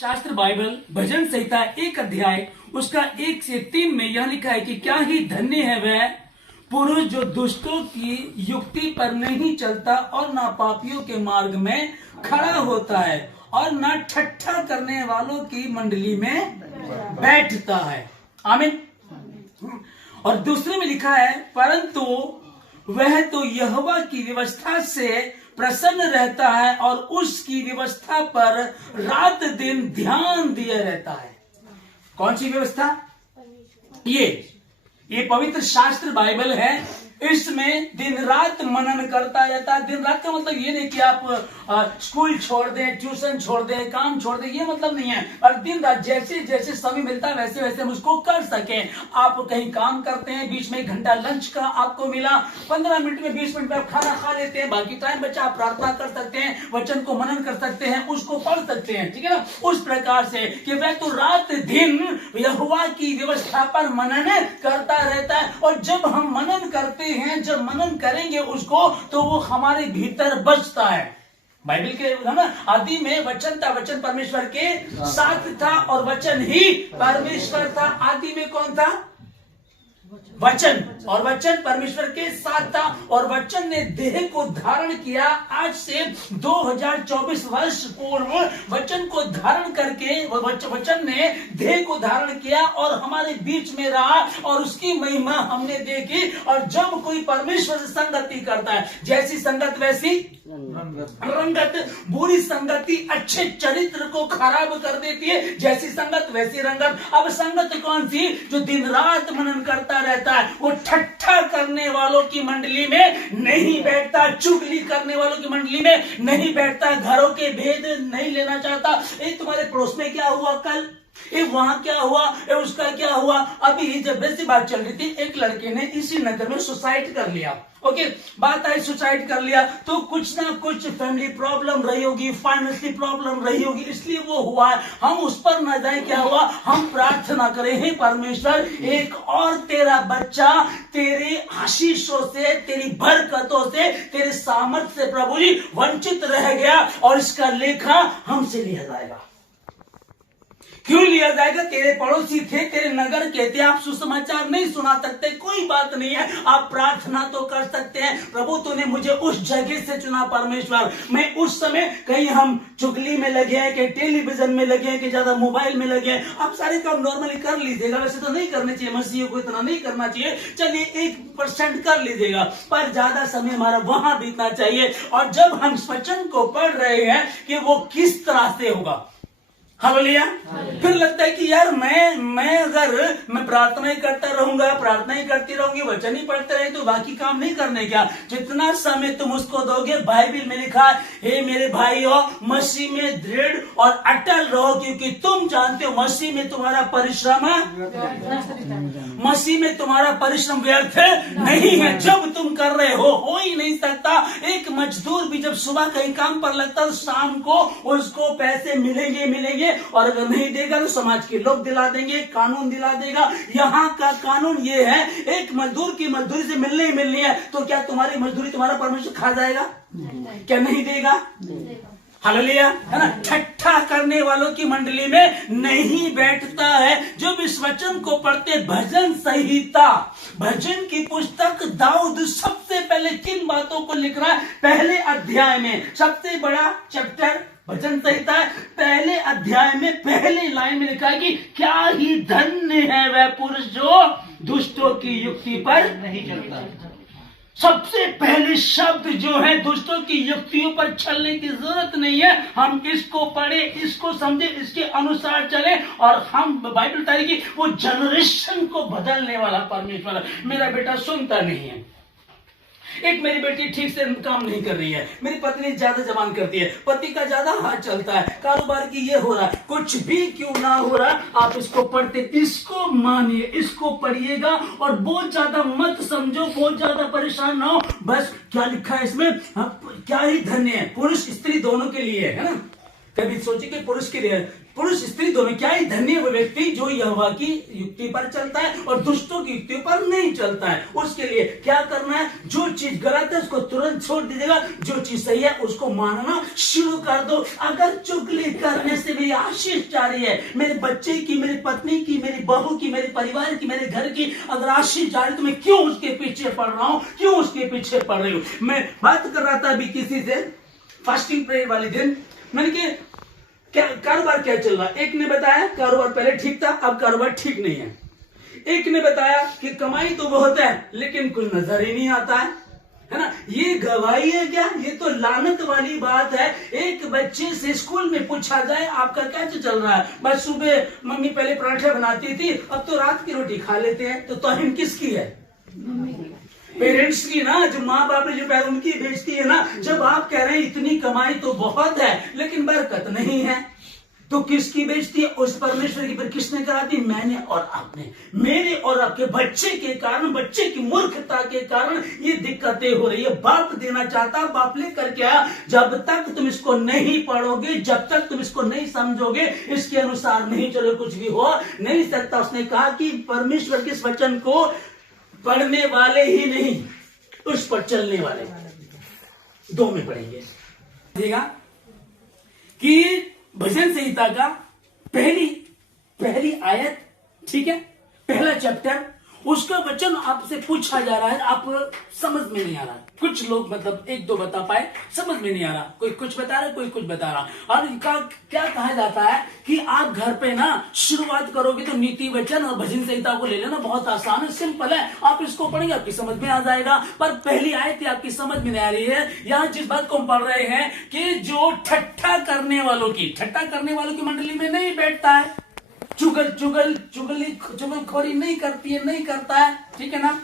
शास्त्र बाइबल भजन संहिता 1 अध्याय उसका 1 से 3 में यह लिखा है कि क्या ही धन्य है वह पुरुष जो दुष्टों की युक्ति पर नहीं चलता और ना पापियों के मार्ग में खड़ा होता है और ना ठट्ठा करने वालों की मंडली में बैठता है। आमीन। और दूसरे में लिखा है परंतु वह तो यहोवा की व्यवस्था से प्रसन्न रहता है और उसकी व्यवस्था पर रात दिन ध्यान दिए रहता है। कौन सी व्यवस्था? ये पवित्र शास्त्र बाइबल है। इसमें दिन रात मनन करता रहता है। दिन रात का मतलब ये नहीं कि आप स्कूल छोड़ दें, ट्यूशन छोड़ दें, काम छोड़ दें, ये मतलब नहीं है। और दिन रात जैसे जैसे समय मिलता है वैसे वैसे हम उसको कर सकें। आप कहीं काम करते हैं, बीच में 1 घंटा लंच का आपको मिला, 15 मिनट में 20 मिनट में आप खाना खा लेते हैं, बाकी टाइम बचा आप प्रार्थना कर सकते हैं, वचन को मनन कर सकते हैं, उसको पढ़ सकते हैं। ठीक है ना? उस प्रकार से कि वह तो रात दिन यहोवा की व्यवस्था पर मनन करता रहता है। और जब हम मनन करते हैं, जब मनन करेंगे उसको, तो वो हमारे भीतर बचता है। बाइबल के है ना, आदि में वचन था, वचन परमेश्वर के साथ था और वचन ही परमेश्वर था। आदि में कौन था? वचन। और वचन परमेश्वर के साथ था और वचन ने देह को धारण किया। आज से 2024 वर्ष पूर्व वचन को धारण करके वचन ने देह को धारण किया और हमारे बीच में रहा और उसकी महिमा हमने देखी। और जब कोई परमेश्वर से संगति करता है, जैसी संगत वैसी रंगत। बुरी संगति अच्छे चरित्र को खराब कर देती है, जैसी संगत वैसी रंगत। अब संगत कौन सी? जो दिन रात मनन करता रहता है, वो ठट्ठा करने वालों की मंडली में नहीं बैठता, चुगली करने वालों की मंडली में नहीं बैठता, घरों के भेद नहीं लेना चाहता। तुम्हारे पड़ोस में क्या हुआ कल, वहां क्या हुआ, उसका क्या हुआ। अभी जब वैसी बात चल रही थी, एक लड़के ने इसी नगर में सुसाइड कर लिया। ओके, बात आई सुसाइड कर लिया तो कुछ ना कुछ फैमिली प्रॉब्लम रही होगी, फाइनेंशियल प्रॉब्लम रही होगी, इसलिए वो हुआ है। हम उस पर न जाए, क्या हुआ, हम प्रार्थना करें, हे परमेश्वर, एक और तेरा बच्चा तेरे आशीषों से, तेरी बरकतों से, तेरे सामर्थ्य से प्रभु जी वंचित रह गया और इसका लेखा हमसे लिया जाएगा। क्यों लिया जाएगा? तेरे पड़ोसी थे, तेरे नगर के थे, आप सुसमाचार नहीं सुना सकते, कोई बात नहीं है, आप प्रार्थना तो कर सकते हैं। प्रभु तूने मुझे उस जगह से चुना परमेश्वर। मैं उस समय कहीं हम चुगली में लगे हैं, कि टेलीविजन में लगे हैं, कि ज्यादा मोबाइल में लगे हैं। आप सारे काम नॉर्मली कर लीजिएगा, वैसे तो नहीं करने चाहिए, मसीह को इतना नहीं करना चाहिए, चलिए 1% कर लीजिएगा, पर ज्यादा समय हमारा वहां बीतना चाहिए। और जब हम वचन को पढ़ रहे हैं कि वो किस तरह से होगा, हालेलुया। फिर लगता है कि यार मैं अगर मैं प्रार्थना ही करता रहूंगा, प्रार्थना ही करती रहूंगी, वचन ही पढ़ते रहे तो बाकी काम नहीं करने क्या? जितना समय तुम उसको दोगे, बाइबल में लिखा है, हे मेरे भाइयों, मसीह में दृढ़ और अटल रहो, क्योंकि तुम जानते हो मसीह में तुम्हारा परिश्रम व्यर्थ नहीं है। जब तुम कर रहे हो ही नहीं सकता। एक मजदूर भी जब सुबह कहीं काम पर लगता है, शाम को उसको पैसे मिलेंगे, और अगर नहीं देगा तो समाज के लोग दिला देंगे, कानून दिला देगा। यहाँ का कानून ये है, एक मजदूर की मजदूरी से मिलनी ही मिलनी है, तो क्या तुम्हारी मजदूरी तुम्हारा परमेश्वर खा जाएगा? क्या नहीं देगा? हालेलुया, है ना? ठट्ठा करने वालों की मंडली में नहीं बैठता है। जब इस वचन को पढ़ते, भजन संहिता, भजन की पुस्तक, दाऊद सबसे पहले किन बातों को लिख रहा है? पहले अध्याय में सबसे बड़ा चैप्टर भजन संहिता है। पहले अध्याय में पहले लाइन में लिखा है कि क्या ही धन्य है वह पुरुष जो दुष्टों की युक्ति पर नहीं चलता। सबसे पहले शब्द जो है, दुष्टों की युक्तियों पर चलने की जरूरत नहीं है। हम इसको पढ़े, इसको समझे, इसके अनुसार चले और हम बाइबल तारीखी वो जनरेशन को बदलने वाला परमेश्वर। मेरा बेटा सुनता नहीं है, एक मेरी बेटी ठीक से काम नहीं कर रही है, मेरी पत्नी ज्यादा जबान करती है, पति का ज्यादा हाथ चलता है, कारोबार की ये हो रहा है, कुछ भी क्यों ना हो रहा, आप इसको पढ़ते, इसको मानिए, इसको पढ़िएगा और बहुत ज्यादा मत समझो, बहुत ज्यादा परेशान ना हो। बस क्या लिखा है इसमें? क्या ही धन्य है, पुरुष स्त्री दोनों के लिए है ना। कभी सोचे कि पुरुष के लिए, पुरुष स्त्री दोनों, क्या ही धन्य वो व्यक्ति जो यहोवा की युक्ति पर चलता है और दुष्टों की युक्ति पर नहीं चलता है। उसके लिए क्या करना है, जो चीज गलत है उसको तुरंत छोड़ दीजिएगा, जो चीज सही है उसको मानना शुरू कर दो। अगर चुगली करने से मेरी आशीष जा रही है, मेरे बच्चे की, मेरी पत्नी की, मेरी बहू की, मेरे परिवार की, मेरे घर की अगर आशीष जा रही है तो मैं क्यों उसके पीछे पड़ रहा हूं, क्यों उसके पीछे पड़ रही हूं। मैं बात कर रहा था अभी किसी से फास्टिंग प्रेयर वाले दिन, मैंने कि क्या कारोबार क्या चल रहा है। एक ने बताया कारोबार पहले ठीक था, अब कारोबार ठीक नहीं है। एक ने बताया कि कमाई तो बहुत है लेकिन कुछ नजर ही नहीं आता है ना। ये गवाही है क्या? ये तो लानत वाली बात है। एक बच्चे से स्कूल में पूछा जाए आपका क्या चल रहा है, बस सुबह मम्मी पहले पराठे बनाती थी, अब तो रात की रोटी खा लेते हैं। तो तौहीन किसकी है? पेरेंट्स की ना, जो माँ बाप ने जो पैदा उनकी बेइज्जती है ना। जब आप कह रहे हैं इतनी कमाई तो बहुत है लेकिन बरकत नहीं है, तो किसकी बेइज्जती है? उस परमेश्वर की। फिर किसने करा दी? मैंने और आपने। मेरे और आपके बच्चे के कारण, बच्चे की मूर्खता के कारण ये दिक्कतें हो रही है। बाप देना चाहता, बाप लेकर के आया। जब तक तुम इसको नहीं पढ़ोगे, जब तक तुम इसको नहीं समझोगे, इसके अनुसार नहीं चलो, कुछ भी हो नहीं सकता। उसने कहा कि परमेश्वर के इस वचन को पढ़ने वाले ही नहीं, उस पर चलने वाले। दो में पढ़ेंगे देखा कि भजन संहिता का पहली आयत, ठीक है, पहला चैप्टर, उसका वचन आपसे पूछा जा रहा है, आप समझ में नहीं आ रहा। कुछ लोग मतलब एक दो बता पाए, समझ में नहीं आ रहा। कोई कुछ बता रहा है, कोई कुछ बता रहा। और क्या कहा जाता है कि आप घर पे ना शुरुआत करोगे तो नीति वचन और भजन संहिता को ले लेना, बहुत आसान है, सिंपल है। आप इसको पढ़ेंगे आपकी समझ में आ जाएगा। पर पहली आयत आपकी समझ में नहीं आ रही है। यहाँ जिस बात को हम पढ़ रहे हैं कि जो ठट्ठा करने वालों की मंडली में नहीं बैठता है, चुगलखोरी नहीं करता है, ठीक है ना,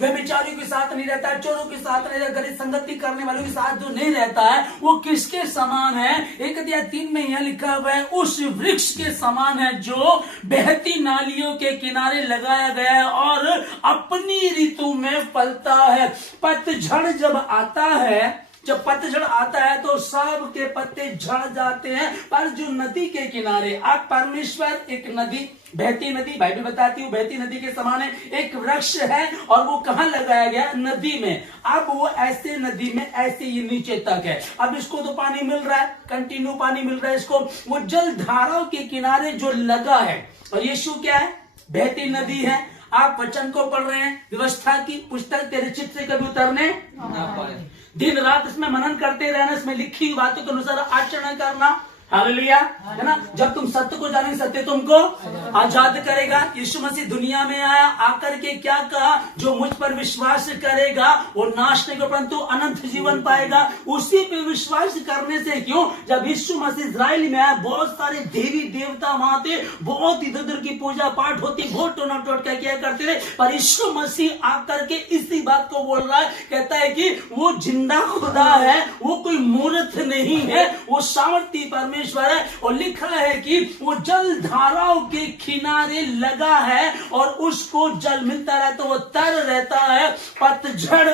व्यभिचारियों के साथ नहीं रहता है, चोरों के साथ नहीं रहता, गलत संगति करने वालों के साथ जो नहीं रहता है, वो किसके समान है? 1 अध्याय 3 में यहाँ लिखा हुआ है, उस वृक्ष के समान है जो बहती नालियों के किनारे लगाया गया है और अपनी ऋतु में फलता है। पतझड़ जब आता है तो सब के पत्ते झड़ जाते हैं, पर जो नदी के किनारे, आप परमेश्वर एक नदी, बहती नदी, बाइबल बताती हूँ बहती नदी के समान है। एक वृक्ष है और वो कहाँ लगाया गया? नदी में। अब वो ऐसे नदी में ऐसे ये नीचे तक है। अब इसको तो पानी मिल रहा है, कंटिन्यू पानी मिल रहा है इसको। वो जल धाराओं के किनारे जो लगा है, और यीशु क्या है? बहती नदी है। आप वचन को पढ़ रहे हैं, व्यवस्था की पुस्तक तेरे चित्त से कभी उतरने ना पाए। दिन रात इसमें मनन करते रहना, इसमें लिखी बातों के अनुसार आचरण करना। हालेलुया, है ना। जब तुम सत्य को जानेंगे, सत्य तुमको आजाद करेगा। यीशु मसीह दुनिया में आया, आकर के क्या कहा? जो मुझ पर विश्वास करेगा वो नाश नहीं परंतु अनंत जीवन पाएगा। उसी पे विश्वास करने से, क्यों? जब यीशु मसीह इजराइल में आया, बहुत सारे देवी देवता वहां थे, बहुत इधर उधर की पूजा पाठ होती, बहुत टोना टोटका किया करते थे। पर यीशु मसीह आकर के इसी बात को बोल रहा है, कहता है कि वो जिंदा खुदा है, वो कोई मूर्त नहीं है, वो सामर्थी परमेश्वर है। और लिखा है कि वो जल धाराओं के किनारे लगा है और उसको जल मिलता रहता, वो तर रहता है। पतझड़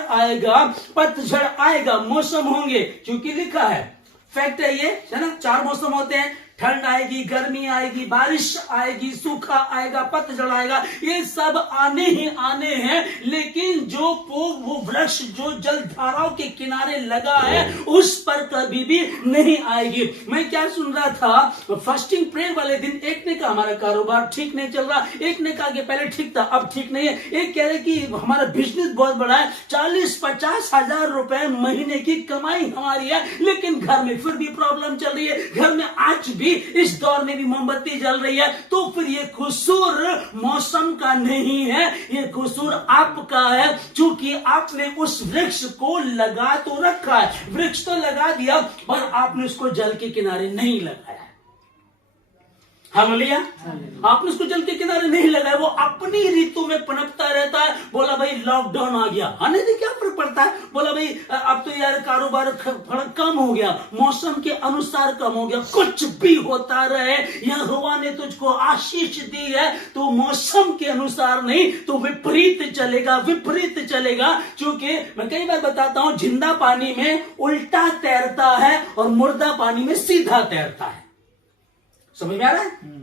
आएगा, मौसम होंगे, क्योंकि लिखा है, फैक्ट है ये, है ना। 4 मौसम होते हैं, ठंड आएगी, गर्मी आएगी, बारिश आएगी, सूखा आएगा, पतझड़ आएगा, ये सब आने ही आने हैं। लेकिन जो वो वृक्ष जो जल धाराओं के किनारे लगा है, उस पर कभी भी नहीं आएगी। मैं क्या सुन रहा था फास्टिंग प्रेयर वाले दिन, एक ने कहा हमारा कारोबार ठीक नहीं चल रहा, एक ने कहा कि पहले ठीक था अब ठीक नहीं है, एक कह रहे कि हमारा बिजनेस बहुत बड़ा है, 40-50 हजार रुपए महीने की कमाई हमारी है, लेकिन घर में फिर भी प्रॉब्लम चल रही है, घर में आज भी इस दौर में भी मोमबत्ती जल रही है। तो फिर ये कसूर मौसम का नहीं है, ये कसूर आपका है, क्योंकि आपने उस वृक्ष को लगा तो रखा है, वृक्ष तो लगा दिया, पर आपने उसको जल के किनारे नहीं लगाया। हालेलुया। आपने उसको जल के किनारे नहीं लगाया, वो अपनी ऋतु में पनपता रहता है। बोला भाई लॉकडाउन आ गया, आने से क्या फर्क पड़ता है। बोला भाई अब तो यार कारोबार कम हो गया, मौसम के अनुसार कम हो गया, कुछ भी होता रहे, यहोवा ने तुझको आशीष दी है तो मौसम के अनुसार नहीं तो विपरीत चलेगा, विपरीत चलेगा। क्योंकि मैं कई बार बताता हूं, जिंदा पानी में उल्टा तैरता है और मुर्दा पानी में सीधा तैरता है। समझ में आ रहा है।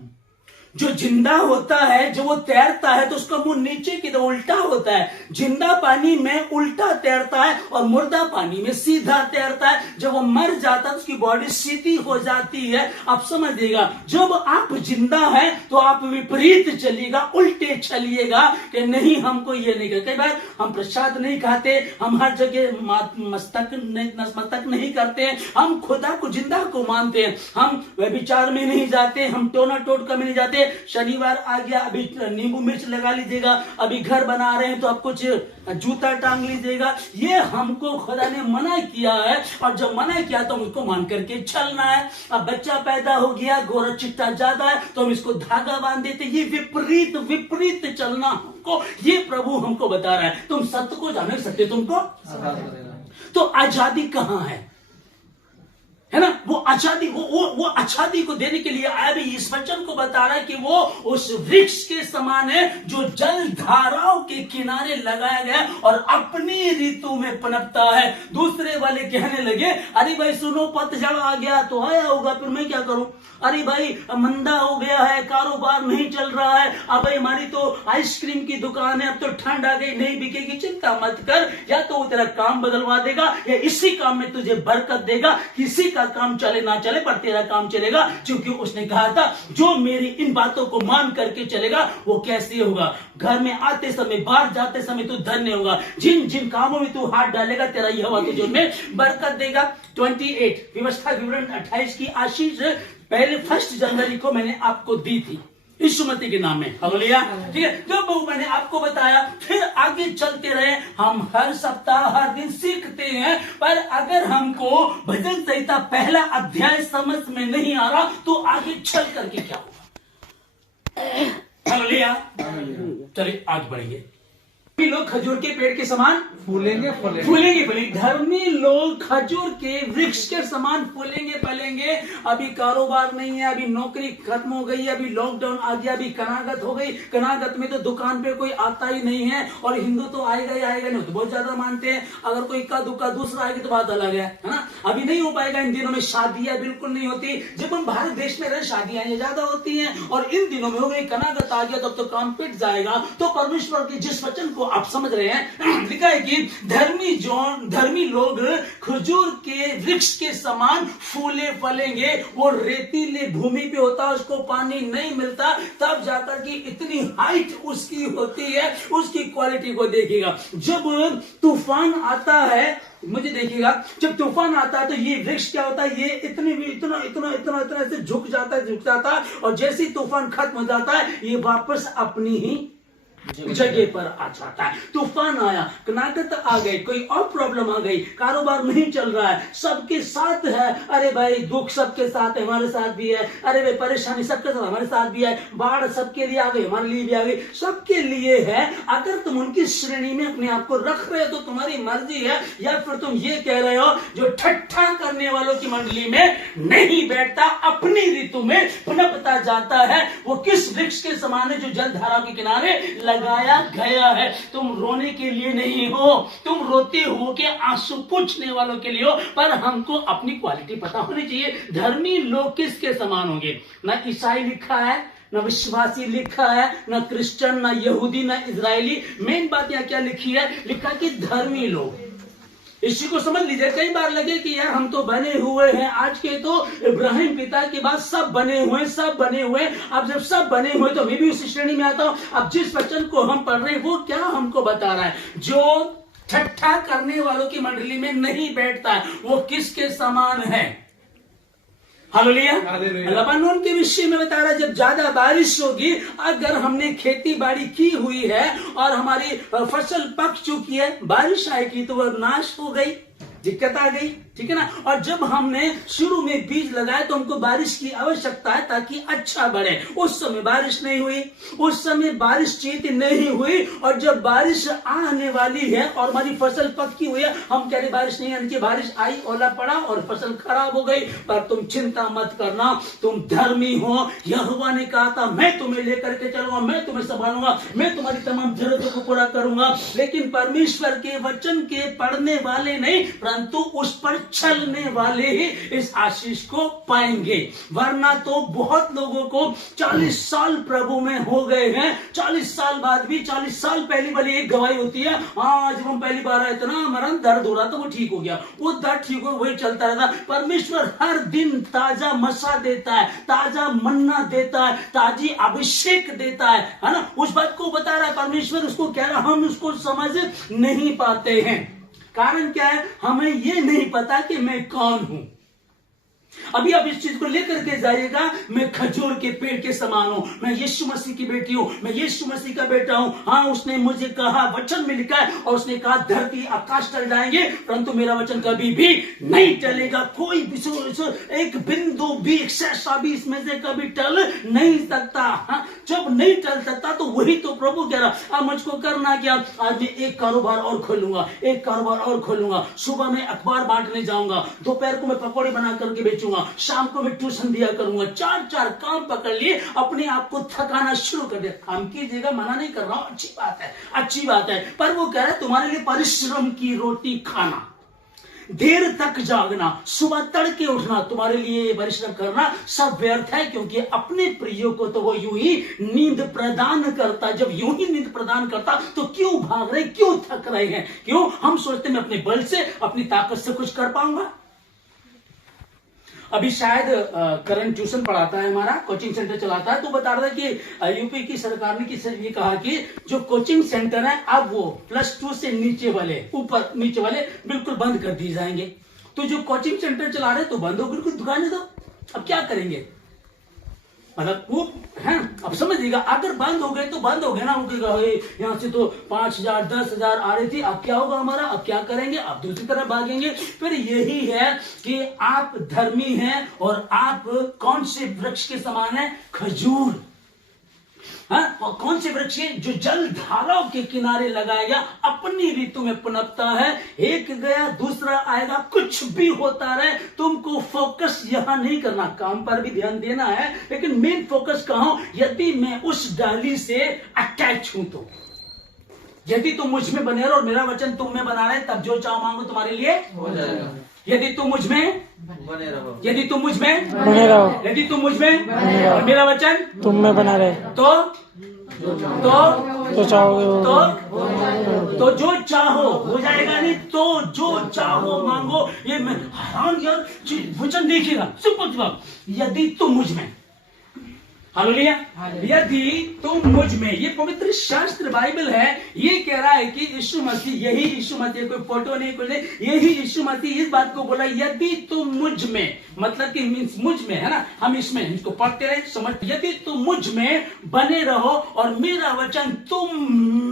जो जिंदा होता है, जो वो तैरता है तो उसका मुंह नीचे की तरफ उल्टा होता है। जिंदा पानी में उल्टा तैरता है और मुर्दा पानी में सीधा तैरता है। जब वो मर जाता है तो उसकी बॉडी सीधी हो जाती है। आप समझिएगा, जब आप जिंदा हैं तो आप विपरीत चलिएगा, उल्टे चलिएगा कि नहीं हमको ये नहीं करते। कई बार हम प्रसाद नहीं खाते, हम हर जगह मस्तक नहीं करते, हम खुदा को जिंदा को मानते हैं, हम व्यभिचार में नहीं जाते, हम टोना टोटका में नहीं जाते। शनिवार आ गया, अभी नींबू मिर्च लगा लीजिएगा, अभी घर बना रहे हैं तो आप कुछ जूता टांग लीजिएगा। ये हमको खुदा ने मना किया है और जब मना किया तो हम उसको मान करके चलना है। अब बच्चा पैदा हो गया, गोरा चिट्टा ज्यादा है तो हम इसको धागा बांध देते। ये विपरीत विपरीत चलना हमको, ये प्रभु हमको बता रहा है। तुम सत्य को जान नहीं सकते, तुमको तो आजादी कहां है ना। वो आजादी वो आजादी को देने के लिए आया भी इस वचन को बता रहा है कि वो उस वृक्ष के समान है जो जल धाराओं के किनारे लगाया गया और अपनी ऋतु में पनपता है। दूसरे वाले कहने लगे अरे भाई सुनो, पतझड़ आ गया तो आया होगा, फिर मैं क्या करूं। अरे भाई मंदा हो गया है, कारोबार नहीं चल रहा है, अब भाई हमारी तो आइसक्रीम की दुकान है, अब तो ठंड आ गई, नहीं बिकेगी। चिंता मत कर, या तो वो तेरा काम बदलवा देगा या इसी काम में तुझे बरकत देगा। किसी का काम चले ना चले पर तेरा काम चलेगा, क्योंकि उसने कहा था जो मेरी इन बातों को मान करके चलेगा वो कैसे होगा। घर में आते समय, बाहर जाते समय तू धन्य होगा। जिन जिन कामों में तू हाथ डालेगा तेरा यहोवा तुझे उनमें बरकत देगा। 28 व्यवस्था विवरण 28 की आशीष पहले 1 जनवरी को मैंने आपको दी थी यीशु मसीह के नाम में। हालेलुया। ठीक है, जब मैंने आपको बताया, फिर आगे चलते रहे। हम हर सप्ताह हर दिन सीखते हैं, पर अगर हमको भजन संहिता पहला अध्याय समझ में नहीं आ रहा तो आगे चल करके क्या होगा। हालेलुया। चलिए आगे बढ़ेंगे। लोग खजूर के पेड़ के समान फूलेंगे फलेंगे। धर्मी लोग खजूर के वृक्ष के समान फूलेंगे फलेंगे। अभी कारोबार नहीं है, अभी नौकरी खत्म हो गई, अभी लॉकडाउन आ गया, अभी कनागत हो गई। कनागत में तो दुकान पे कोई आता ही नहीं है और हिंदू तो आएगा ही आएगा नहीं, तो बहुत ज्यादा मानते हैं। अगर कोई इक्का दुक्का दूसरा आएगी तो बात अलग है ना। अभी नहीं हो पाएगा। इन दिनों में शादियां बिल्कुल नहीं होती। जब हम भारत देश में रहे शादियां ज्यादा होती हैं और इन दिनों में हो गई कनागत आ गया तब तो काम पिट जाएगा। तो परमेश्वर के जिस वचन को आप समझ रहे हैं, लिखा है कि धर्मी लोग खजूर के वृक्ष के समान फूले फलेंगे। वो रेतीली भूमि पे होता है, उसको पानी नहीं मिलता, तब जाकर कि इतनी हाइट उसकी होती है। उसकी क्वालिटी को देखिएगा। जब तूफान आता है, मुझे देखिएगा, जब तूफान आता है तो ये वृक्ष क्या होता है, ये इतना ऐसे झुक जाता है और जैसे ही तूफान खत्म हो जाता है ये वापस अपनी ही जगह पर आ जाता है। तूफान आया, कनागत आ गई, कोई और प्रॉब्लम आ गई, कारोबार नहीं चल रहा है, सबके साथ है। अरे भाई दुख सबके साथ है, हमारे साथ भी है। अरे भाई परेशानी सबके साथ, हमारे साथ भी है। बाढ़ सबके लिए आ गई, हमारे लिए भी आ गई, सबके लिए है। अगर तुम उनकी श्रेणी में अपने आप को रख रहे हो तो तुम्हारी मर्जी है, या फिर तुम ये कह रहे हो जो ठट्ठा करने वालों की मंडली में नहीं बैठता, अपनी ऋतु में पनपता जाता है। वो किस वृक्ष के समान है जो जलधारा के किनारे लगाया गया है। तुम रोने के लिए नहीं हो, तुम रोते हो कि आंसू पूछने वालों के लिए हो, पर हमको अपनी क्वालिटी पता होनी चाहिए। धर्मी लोग किसके समान होंगे। ना ईसाई लिखा है, ना विश्वासी लिखा है, ना क्रिश्चियन, ना यहूदी, ना इजरायली। मेन बात यहाँ क्या लिखी है, लिखा कि धर्मी लोग। इसी को समझ लीजिए। कई बार लगे कि यार हम तो बने हुए हैं, आज के तो इब्राहिम पिता के बाद सब बने हुए। अब जब सब बने हुए तो मैं भी उसी श्रेणी में आता हूं। अब जिस वचन को हम पढ़ रहे हैं वो क्या हमको बता रहा है, जो ठट्ठा करने वालों की मंडली में नहीं बैठता है वो किसके समान है। हालेलुया। लबानोन के विषय में बता रहा है, जब ज्यादा बारिश होगी, अगर हमने खेती बाड़ी की हुई है और हमारी फसल पक चुकी है, बारिश आएगी तो वह नाश हो गई, दिक्कत आ गई। ठीक है ना। और जब हमने शुरू में बीज लगाया तो हमको बारिश की आवश्यकता है ताकि अच्छा बढ़े। उस समय बारिश नहीं हुई, उस समय बारिश चाहिए नहीं हुई, और जब बारिश आने वाली है और हमारी फसल पक्की हुई है, हम कह रहे बारिश नहीं आनी चाहिए, बारिश आई, ओला पड़ा और फसल खराब हो गई। पर तुम चिंता मत करना, तुम धर्मी हो। यहोवा ने कहा था मैं तुम्हें लेकर के चलूंगा, मैं तुम्हें संभालूंगा, मैं तुम्हारी तमाम जरूरतों को पूरा करूंगा। लेकिन परमेश्वर के वचन के पढ़ने वाले नहीं, परंतु उस पर चलने वाले ही इस आशीष को पाएंगे। वरना तो बहुत लोगों को 40 साल प्रभु में हो गए हैं, 40 साल बाद भी, 40 साल पहली वाली एक गवाही होती है, हाँ जब हम पहली बार आए थे ना हमारा दर्द हो रहा था वो ठीक हो गया, वो दर्द ठीक हो वही चलता रहता। परमेश्वर हर दिन ताजा मसा देता है, ताजा मन्ना देता है, ताजी अभिषेक देता है ना। उस बात को बता रहा है परमेश्वर, उसको कह रहा हम उसको समझ नहीं पाते हैं। कारण क्या है, हमें ये नहीं पता कि मैं कौन हूं। अभी आप इस चीज को लेकर के जाइएगा, मैं खजूर के पेड़ के समान हूं, मैं यीशु मसीह की बेटी हूं, मैं यीशु मसीह का बेटा हूं। हाँ उसने मुझे कहा, वचन में लिखा है, और उसने कहा धरती आकाश टल जाएंगे परंतु मेरा वचन कभी भी नहीं टलेगा। कोई भी एक बिंदु भी, एक भी इसमें से कभी टल नहीं सकता। हाँ, जब नहीं टल सकता तो वही तो प्रभु कह रहा। अब मुझको करना क्या, आज मैं एक कारोबार और खोलूंगा, एक कारोबार और खोलूंगा। सुबह में अखबार बांटने जाऊंगा, दोपहर को मैं पकौड़े बना करके बेचूंगा, शाम को मैं ट्यूशन दिया करूंगा। 4 काम पकड़ लिए, अपने आप को थकाना शुरू कर दिया। काम कीजिएगा, मना नहीं कर रहा हूं, अच्छी बात है, अच्छी बात है। पर वो कह रहा है तुम्हारे लिए परिश्रम की रोटी खाना, देर तक जागना, सुबह तड़के उठना, तुम्हारे लिए परिश्रम करना सब व्यर्थ है, क्योंकि अपने प्रियो को तो वो यूं ही नींद प्रदान करता। जब यूं ही नींद प्रदान करता तो क्यों भाग रहे, क्यों थक रहे हैं, क्यों हम सोचते मैं अपने बल से, अपनी ताकत से कुछ कर पाऊंगा। अभी शायद करण ट्यूशन पढ़ाता है, हमारा कोचिंग सेंटर चलाता है, तो बता रहा है कि यूपी की सरकार ने ये कहा कि जो कोचिंग सेंटर है अब वो +2 से नीचे वाले, ऊपर नीचे वाले बिल्कुल बंद कर दिए जाएंगे। तो जो कोचिंग सेंटर चला रहे तो बंद हो, बिल्कुल दुकानें दो। अब क्या करेंगे, मतलब वो है, अब समझिएगा, अगर बंद हो गए तो बंद हो गए ना। वो यहाँ से तो 5,000 10,000 आ रही थी, अब क्या होगा हमारा, अब क्या करेंगे, अब दूसरी तरफ भागेंगे। फिर यही है कि आप धर्मी हैं और आप कौन से वृक्ष के समान है, खजूर। हाँ? और कौन से वृक्ष है, जो जल धाराओं के किनारे लगाया गया, अपनी ऋतु में पनपता है, एक गया दूसरा आएगा, कुछ भी होता रहे। तुमको फोकस यहां नहीं करना, काम पर भी ध्यान देना है, लेकिन मेन फोकस कहां हो, यदि मैं उस डाली से अटैच हूं तो, यदि तुम मुझ में बने रहो और मेरा वचन तुम में बना रहे, तब जो चाहो मांगो तुम्हारे लिए हो जाएगा। यदि तुम मुझ में बने रहो, यदि तुम मुझ में बने रहो, यदि तुम मुझ में और मेरा वचन तुम में बना रहे, तो चाहोगे तो जो चाहो हो जाएगा। नहीं तो जो चाहो मांगो। ये मैं हैरान यार, वचन देखिएगा, सिंपल जवाब, यदि तुम मुझ में, हालेलुया, यदि तुम मुझ में। ये पवित्र शास्त्र बाइबल है, ये कह रहा है कि यीशु मसीह, यही यीशु मसीह, कोई फोटो नहीं, कोई नहीं, यही यीशु मसीह इस बात को बोला, यदि तुम मुझ में, मतलब कि मीन्स मुझ में, है ना, हम इसमें इसको पढ़ते रहे, समझ, यदि तुम मुझ में बने रहो और मेरा वचन तुम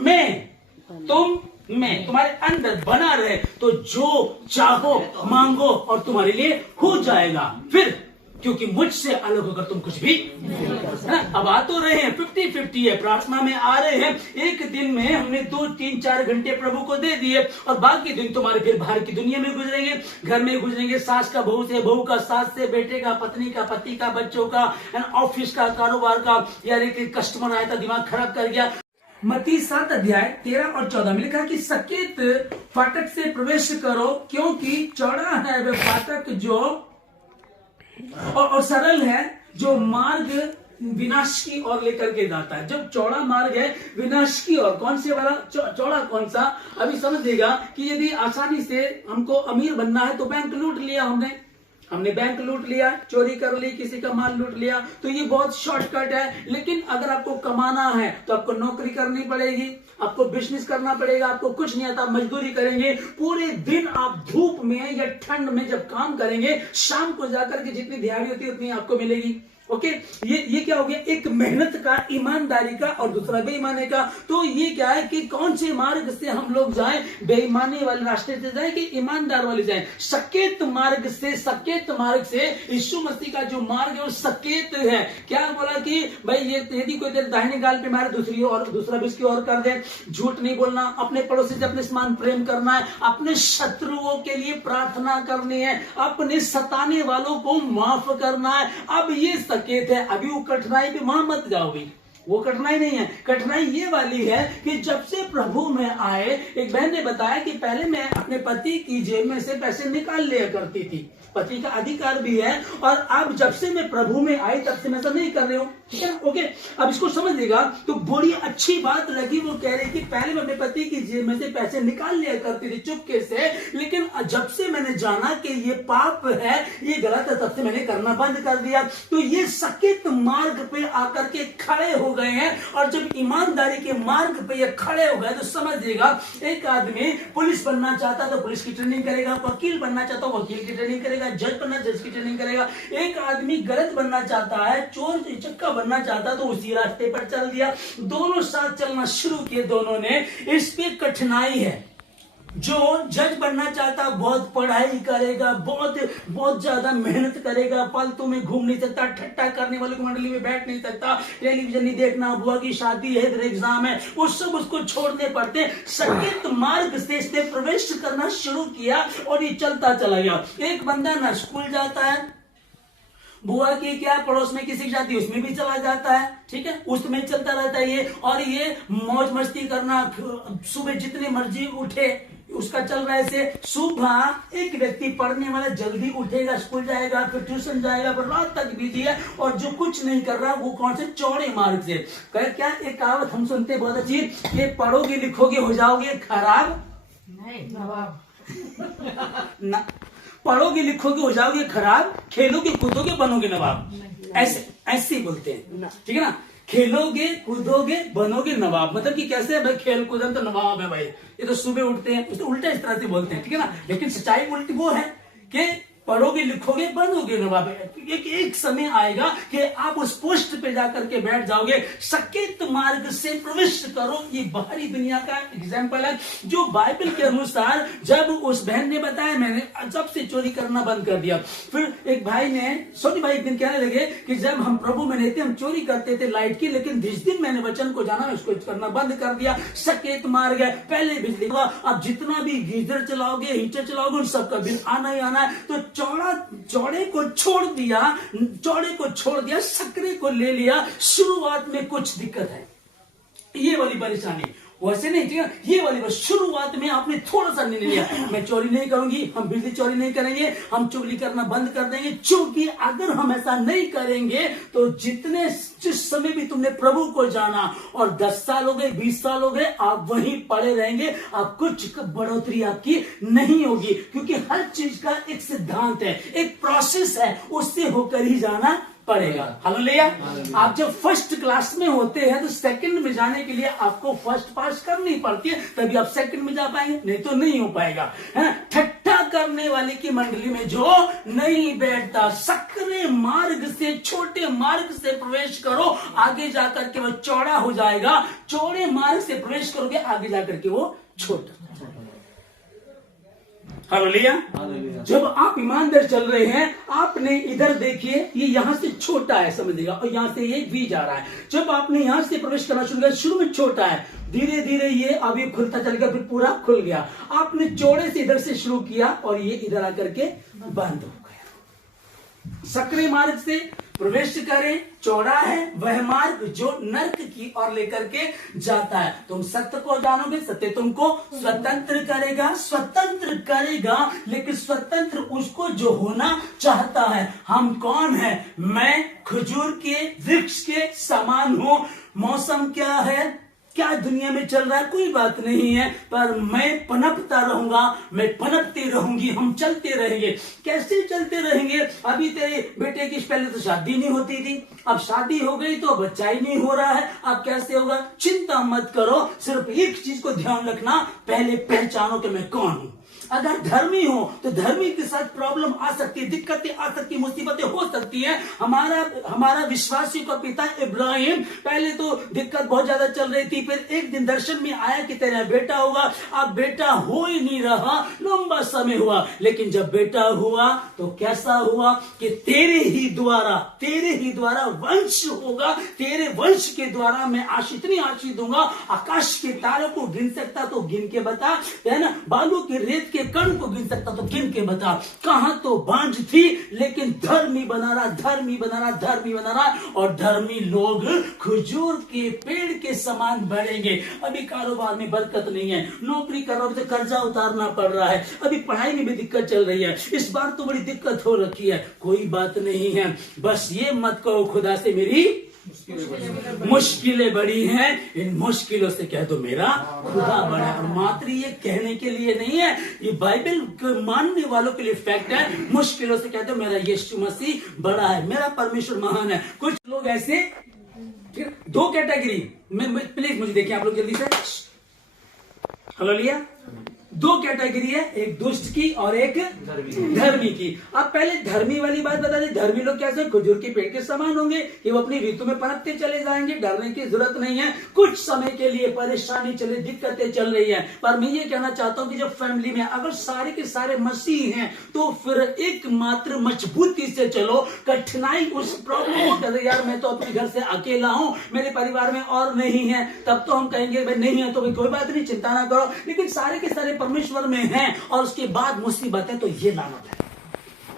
में, तुम्हारे अंदर बना रहे, तो जो चाहो मांगो और तुम्हारे लिए हो जाएगा। फिर क्योंकि मुझसे अलग होकर तुम कुछ भी नहीं कर सकते। अब आ तो रहे हैं, 50-50 है, प्रार्थना में आ रहे हैं, एक दिन में हमने 2-3-4 घंटे प्रभु को दे दिए और बाकी दिन तुम्हारे फिर बाहर की दुनिया में गुजरेंगे, घर में गुजरेंगे, सास का बहू से, बहू का सास से, बेटे का पत्नी का, पति का बच्चों का, ऑफिस का, कारोबार का। यार एक कस्टमर आया था, दिमाग खराब कर गया। मत्ती 7 अध्याय 13 और 14 में लिखा कि सकेत फाटक से प्रवेश करो, क्योंकि चौड़ा है वह फाटक जो और सरल है जो मार्ग विनाश की ओर लेकर के जाता है। जब चौड़ा मार्ग है विनाश की ओर, कौन से वाला चौड़ा कौन सा, अभी समझिएगा कि यदि आसानी से हमको अमीर बनना है तो बैंक लूट लिया हमने बैंक लूट लिया, चोरी कर ली, किसी का माल लूट लिया, तो ये बहुत शॉर्टकट है। लेकिन अगर आपको कमाना है तो आपको नौकरी करनी पड़ेगी, आपको बिजनेस करना पड़ेगा, आपको कुछ नहीं आता, मजदूरी करेंगे, पूरे दिन आप धूप में या ठंड में जब काम करेंगे, शाम को जाकर के जितनी दिहाड़ी होती है उतनी आपको मिलेगी। ओके, ये क्या हो गया, एक मेहनत का, ईमानदारी का, और दूसरा बेईमानी का। तो ये क्या है कि कौन से मार्ग से हम लोग जाएं, बेईमानी वाले रास्ते से जाएं कि ईमानदार वाले जाएं। सकेत मार्ग से यीशु मसीह का जो मार्ग है वो सकेत है। क्या बोला कि भाई ये यदि कोई तेरे दाहिने गाल पे मारे दूसरी और दूसरा भी उसकी और कर दे। झूठ नहीं बोलना, अपने पड़ोसी से अपने समान प्रेम करना है, अपने शत्रुओं के लिए प्रार्थना करनी है, अपने सताने वालों को माफ करना है। अब ये सकेत है। अभी वो कठिनाई भी वहां मत जाओ भी, वो कठिनाई नहीं है। कठिनाई ये वाली है कि जब से प्रभु में आए, एक बहन ने बताया कि पहले मैं अपने पति की जेब में से पैसे निकाल लिया करती थी, पति का अधिकार भी है, और अब जब से मैं प्रभु में आई तब से मैं ऐसा नहीं कर रही हूं। ठीक है, ओके। अब इसको समझिएगा तो बड़ी अच्छी बात लगी। वो कह रही थी पहले मैं अपने पति की जेब में से पैसे निकाल लिया करती थी चुपके से, लेकिन जब से मैंने जाना कि ये पाप है, ये गलत है, तब से मैंने करना बंद कर दिया। तो ये सकेत मार्ग पे आकर के खड़े हो गए हैं, और जब ईमानदारी के मार्ग पे ये खड़े हो गए तो समझिएगा, एक आदमी पुलिस बनना चाहता तो पुलिस की ट्रेनिंग करेगा, वकील बनना चाहता तो वकील की ट्रेनिंग करेगा, जज बनना जज की ट्रेनिंग करेगा। एक आदमी गलत बनना चाहता है, चोर चक्का बनना चाहता तो उसी रास्ते पर चल दिया। दोनों साथ चलना शुरू किए दोनों ने। इस पे कठिनाई है। जो जज बनना चाहता बहुत पढ़ाई करेगा, बहुत ज्यादा मेहनत करेगा, फालतू में घूम नहीं सकता, ठट्टा करने वालों की मंडली में बैठ नहीं सकता, टेलीविजन नहीं देखना, बुआ की शादी है, एग्जाम है, वो सब उसको छोड़ने पड़ते। सकेत मार्ग से इसने प्रवेश करना शुरू किया और ये चलता चला गया। एक बंदा ना स्कूल जाता है, बुआ की क्या पड़ोस में किसी की शादी उसमें भी चला जाता है, ठीक है, उसमें चलता रहता है ये, और ये मौज मस्ती करना, सुबह जितनी मर्जी उठे उसका चल रहा है। ऐसे सुबह एक व्यक्ति पढ़ने वाला जल्दी उठेगा, स्कूल जाएगा, फिर ट्यूशन जाएगा, फिर रात तक बिजी है, और जो कुछ नहीं कर रहा वो कौन से चौड़े मार्ग से। क्या एक कहावत हम सुनते बहुत अच्छी, ये पढ़ोगे लिखोगे हो जाओगे खराब नहीं नवाब ना, पढ़ोगे लिखोगे हो जाओगे खराब, खेलोगे कूदोगे बनोगे नवाब, ऐसे ही बोलते हैं, ठीक है ना। खेलोगे कूदोगे बनोगे नवाब, मतलब कि कैसे है भाई, खेल कूदन तो नवाब है भाई, ये तो सुबह उठते हैं, तो उल्टा इस तरह से बोलते हैं, ठीक है ना। लेकिन सच्चाई उल्टी वो है कि पढ़ोगे लिखोगे बनोगे नवाब। एक समय आएगा कि आप उस पोस्ट पे जाकर के बैठ जाओगे। सकेत मार्ग से प्रवेश करो, ये बाहरी दुनिया का एग्जाम्पल है, जो बाइबल के अनुसार जब उस बहन ने बताया मैंने जब से चोरी करना बंद कर दिया। फिर एक भाई ने, सोनी भाई एक दिन कहने लगे कि जब हम प्रभु में रहते हम चोरी करते थे लाइट की, लेकिन जिस दिन मैंने वचन को जाना उसको करना बंद कर दिया। सकेत मार्ग है, पहले बिजली का, अब जितना भी गीजर चलाओगे हीटर चलाओगे उन सबका बिल आना ही आना है। तो चौड़े को छोड़ दिया, सकरे को ले लिया। शुरुआत में कुछ दिक्कत है, ये वाली परेशानी, वैसे नहीं, ठीक है, ये वाली बस शुरुआत में आपने थोड़ा सा निर्णय लिया, मैं चोरी नहीं करूंगी, हम बिजली चोरी नहीं करेंगे, हम चुगली करना बंद कर देंगे। क्योंकि अगर हम ऐसा नहीं करेंगे तो जिस समय भी तुमने प्रभु को जाना और 10 साल हो गए 20 साल हो गए, आप वहीं पड़े रहेंगे, आप कुछ बढ़ोतरी आपकी नहीं होगी। क्योंकि हर चीज का एक सिद्धांत है, एक प्रोसेस है, उससे होकर ही जाना पड़ेगा। हालेलुया। आप जब फर्स्ट क्लास में होते हैं तो सेकंड में जाने के लिए आपको फर्स्ट पास करनी पड़ती है, तभी आप सेकंड में जा पाएंगे, नहीं तो नहीं हो पाएगा। ठट्टा करने वाले की मंडली में जो नहीं बैठता, सकरे मार्ग से, छोटे मार्ग से प्रवेश करो, आगे जाकर के वो चौड़ा हो जाएगा। चौड़े मार्ग से प्रवेश करोगे, आगे जाकर के वो छोटा। हालेलुया। जब आप ईमानदार चल रहे हैं, आपने इधर देखिए ये यहां से छोटा है, समझिएगा, और यहां से ये भी जा रहा है। जब आपने यहां से प्रवेश करना शुरू किया, शुरू में छोटा है, धीरे धीरे ये अभी खुलता चल गया, फिर पूरा खुल गया। आपने चौड़े से इधर से शुरू किया और ये इधर आकर के बंद हो गया। सकरे मार्ग से प्रवेश करें, चौड़ा है वह मार्ग जो नर्क की ओर लेकर के जाता है। तुम सत्य को जानोगे, सत्य तुमको स्वतंत्र करेगा, लेकिन स्वतंत्र उसको जो होना चाहता है। हम कौन है? मैं खजूर के वृक्ष के समान हूं। मौसम क्या है, क्या दुनिया में चल रहा है, कोई बात नहीं है, पर मैं पनपता रहूंगा, मैं पनपती रहूंगी, हम चलते रहेंगे। कैसे चलते रहेंगे? अभी तेरे बेटे की पहले तो शादी नहीं होती थी, अब शादी हो गई तो बच्चा ही नहीं हो रहा है, अब कैसे होगा? चिंता मत करो, सिर्फ एक चीज को ध्यान रखना, पहले पहचानो कि मैं कौन हूं। अगर धर्मी हो तो धर्मी के साथ प्रॉब्लम आ सकती है, दिक्कतें आ सकती, मुसीबतें हो सकती है। हमारा विश्वासी का पिता इब्राहिम, पहले तो दिक्कत बहुत ज्यादा चल रही थी, फिर एक दिन दर्शन में आया कि तेरा बेटा होगा। अब बेटा हो ही नहीं रहा, लंबा समय हुआ, लेकिन जब बेटा हुआ तो कैसा हुआ कि तेरे ही द्वारा वंश होगा, तेरे वंश के द्वारा मैं इतनी आशीष दूंगा, आकाश के तारों को गिन सकता तो गिन के बता, है ना, बालू के रेत के कण को गिन सकता तो गिन के बता। कहां तो बांझ थी, लेकिन धर्मी बना रहा, और धर्मी लोग खजूर के पेड़ के समान बढ़ेंगे। अभी कारोबार में बरकत नहीं है, नौकरी कर रहा हूं तो कर्जा उतारना पड़ रहा है, अभी पढ़ाई में भी दिक्कत चल रही है, इस बार तो बड़ी दिक्कत हो रखी है। कोई बात नहीं है, बस ये मत कहो खुदा से मेरी मुश्किलें बड़ी हैं, इन मुश्किलों से कह दो मेरा खुदा बड़ा है। और मात्र ये कहने के लिए नहीं है, ये बाइबल मानने वालों के लिए फैक्ट है। मुश्किलों से कह दो मेरा यीशु मसीह बड़ा है, मेरा परमेश्वर महान है। कुछ लोग ऐसे, दो कैटेगरी में, प्लीज मुझे देखिए आप लोग जल्दी से, हालेलुया। दो कैटेगरी है, एक दुष्ट की और एक धर्मी की। अब पहले धर्मी वाली बात बता दें। धर्मी लोग कैसे, खजूर के पेड़ के समान होंगे, कि वो अपनी ऋतु में पनपते चले जाएंगे, डरने की जरूरत नहीं है। कुछ समय के लिए परेशानी चले, दिक्कतें चल रही है, पर मैं ये कहना चाहता हूं कि जब फैमिली में अगर सारे के सारे मसीह हैं तो फिर एकमात्र मजबूती से चलो। कठिनाई उस प्रॉब्लम को कहते यार मैं तो अपने घर से अकेला हूं, मेरे परिवार में और नहीं है, तब तो हम कहेंगे भाई नहीं है तो कोई बात नहीं, चिंता ना करो। लेकिन सारे के सारे परमेश्वर में है और उसके बाद मुसीबत है, तो ये लानत है,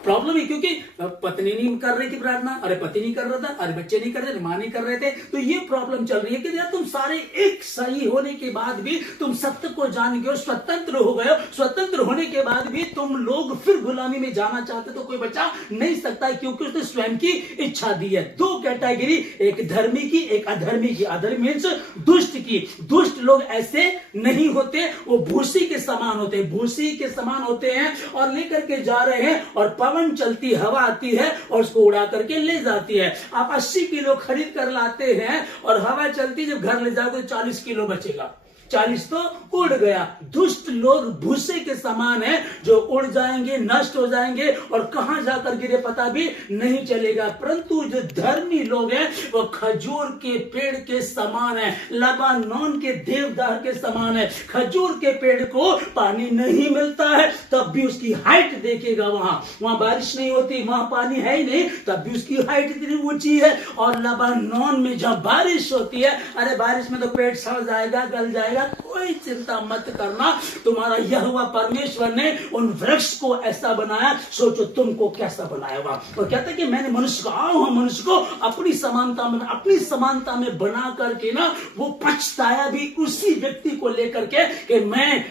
प्रॉब्लम है। क्योंकि पत्नी नहीं कर रही थी प्रार्थना, अरे पति नहीं कर रहा था, अरे बच्चे नहीं कर रहे थे, मां नहीं कर रहे थे, तो ये प्रॉब्लम चल रही है कि यार तुम सारे एक सही होने के बाद भी तुम सत्य को जान गए हो, स्वतंत्र हो गए हो, स्वतंत्र होने के बाद भी तुम लोग फिर गुलामी में जाना चाहते तो कोई बचा नहीं सकता, क्योंकि उसने स्वयं की इच्छा दी है। दो कैटेगरी, एक धर्मी की, एक अधर्मी की। अधर्मी मीन्स दुष्ट की। दुष्ट लोग ऐसे नहीं होते, वो भूसी के समान होते हैं, भूसी के समान होते हैं और लेकर के जा रहे हैं, और पवन चलती हवा आती है और उसको उड़ा करके ले जाती है। आप 80 किलो खरीद कर लाते हैं और हवा चलती, जब घर ले जाओगे तो 40 किलो बचेगा, 40 तो उड़ गया। दुष्ट लोग भूसे के समान है, जो उड़ जाएंगे, नष्ट हो जाएंगे और कहां जाकर गिरे पता भी नहीं चलेगा। परंतु जो धर्मी लोग हैं वो खजूर के पेड़ के समान है, लबानोन के देवदार के समान है। खजूर के पेड़ को पानी नहीं मिलता है तब भी उसकी हाइट देखेगा, वहां बारिश नहीं होती, वहां पानी है ही नहीं, तब भी उसकी हाइट इतनी ऊंची है। और लबानोन में जब बारिश होती है, अरे बारिश में तो पेड़ सड़ जाएगा, गल जाएगा, कोई चिंता मत करना, तुम्हारा यहोवा परमेश्वर ने उन वृक्ष को ऐसा बनाया, सोचो तुमको कैसा बनाया होगा। और कहते हैं कि मैंने मनुष्य को अपनी समानता में बना करके ना, वो पछताया भी उसी व्यक्ति को लेकर के कि मैं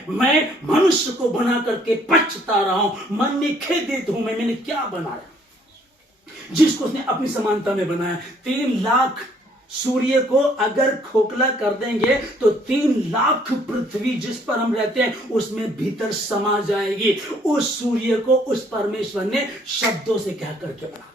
मनुष्य को बना करके पछता रहा हूं, मन में खेदित हूं, मैंने क्या बनाया, जिसको उसने अपनी समानता में बनाया। 3 लाख सूर्य को अगर खोखला कर देंगे तो 3 लाख पृथ्वी जिस पर हम रहते हैं उसमें भीतर समा जाएगी। उस सूर्य को उस परमेश्वर ने शब्दों से कह करके बना दिया।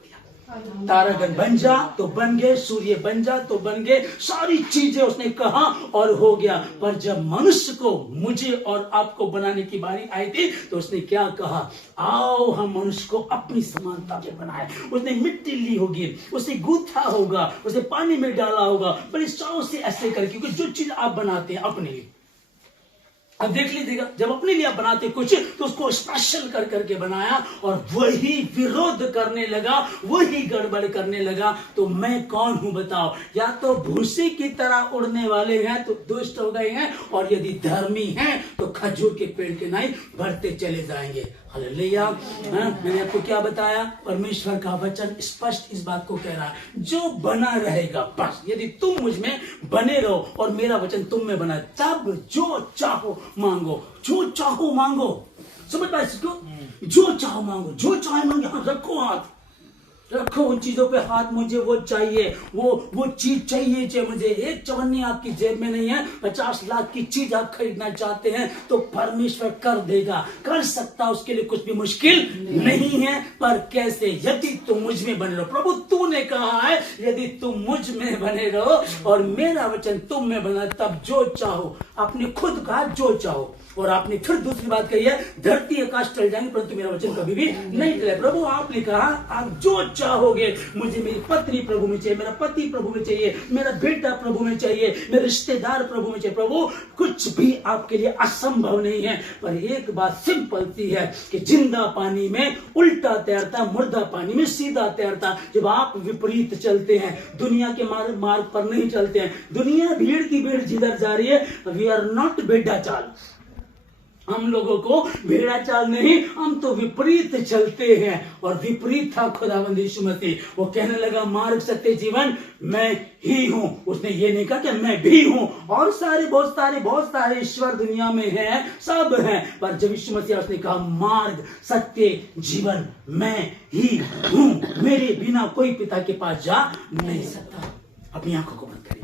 तारागण बन जा तो बन गए, सूर्य बन जा तो बन गए, सारी चीजें उसने कहा और हो गया। पर जब मनुष्य को, मुझे और आपको बनाने की बारी आई थी तो उसने क्या कहा, आओ हम मनुष्य को अपनी समानता में बनाए। उसने मिट्टी ली होगी, उसे गूंथा होगा, उसे पानी में डाला होगा, पर इस चाव से ऐसे कर, क्योंकि जो चीज आप बनाते हैं अपने लिए, अब देख लीजिएगा, जब अपने लिए आप बनाते कुछ तो उसको स्पेशल कर करके बनाया और वही विरोध करने लगा, वही गड़बड़ करने लगा, तो मैं कौन हूं बताओ। या तो भूसी की तरह उड़ने वाले हैं तो दुष्ट हो गए हैं, और यदि धर्मी हैं तो खजूर के पेड़ के नहीं बढ़ते चले जाएंगे। हालेलुया। मैंने आपको क्या बताया, परमेश्वर का वचन स्पष्ट इस बात को कह रहा है, जो बना रहेगा बस, यदि तुम मुझ में बने रहो और मेरा वचन तुम में बना, तब जो चाहो मांगो, जो चाहो मांगो। समझ पाए इसको, जो चाहो मांगो, जो चाहे मांगो। यहां रखो हाथ, रखो उन चीजों पे हाथ, मुझे वो चाहिए, वो चीज चाहिए मुझे। एक चवन्नी आपकी जेब में नहीं है, 50 लाख की चीज आप खरीदना चाहते हैं तो परमेश्वर कर देगा, कर सकता, उसके लिए कुछ भी मुश्किल नहीं है। पर कैसे, यदि तुम मुझ में बने रहो। प्रभु तूने कहा है यदि तुम मुझ में बने रहो और मेरा वचन तुम में बना, तब जो चाहो, आपने खुद कहा जो चाहो। और आपने फिर दूसरी बात कही है, धरती आकाश टल जाएंगे परंतु मेरा वचन कभी भी नहीं टले। प्रभु आपने कहा आप जो चाहोगे, मुझे मेरी पत्नी प्रभु में चाहिए, मेरा पति प्रभु में चाहिए, मेरा बेटा प्रभु में चाहिए, मेरे रिश्तेदार प्रभु में चाहिए। प्रभु कुछ भी आपके लिए असंभव नहीं है। पर एक बात सिंपल सी है कि जिंदा पानी में उल्टा तैरता, मुर्दा पानी में सीधा तैरता। जब आप विपरीत चलते हैं, दुनिया के मार्ग पर नहीं चलते हैं, दुनिया भीड़ की भीड़ जिधर जा रही है, वी आर नॉट बेड़ा चाल, हम लोगों को भेड़ा चाल नहीं, हम तो विपरीत चलते हैं। और विपरीत था खुदावंद यीशु मसीह। वो कहने लगा मार्ग सत्य जीवन मैं ही हूं। उसने ये नहीं कहा कि मैं भी हूं, और बहुत सारे ईश्वर दुनिया में हैं, सब हैं। पर जब यीशु मसीह उसने कहा मार्ग सत्य जीवन मैं ही हूं, मेरे बिना कोई पिता के पास जा नहीं सकता। अपनी आंखों को बंद करिए।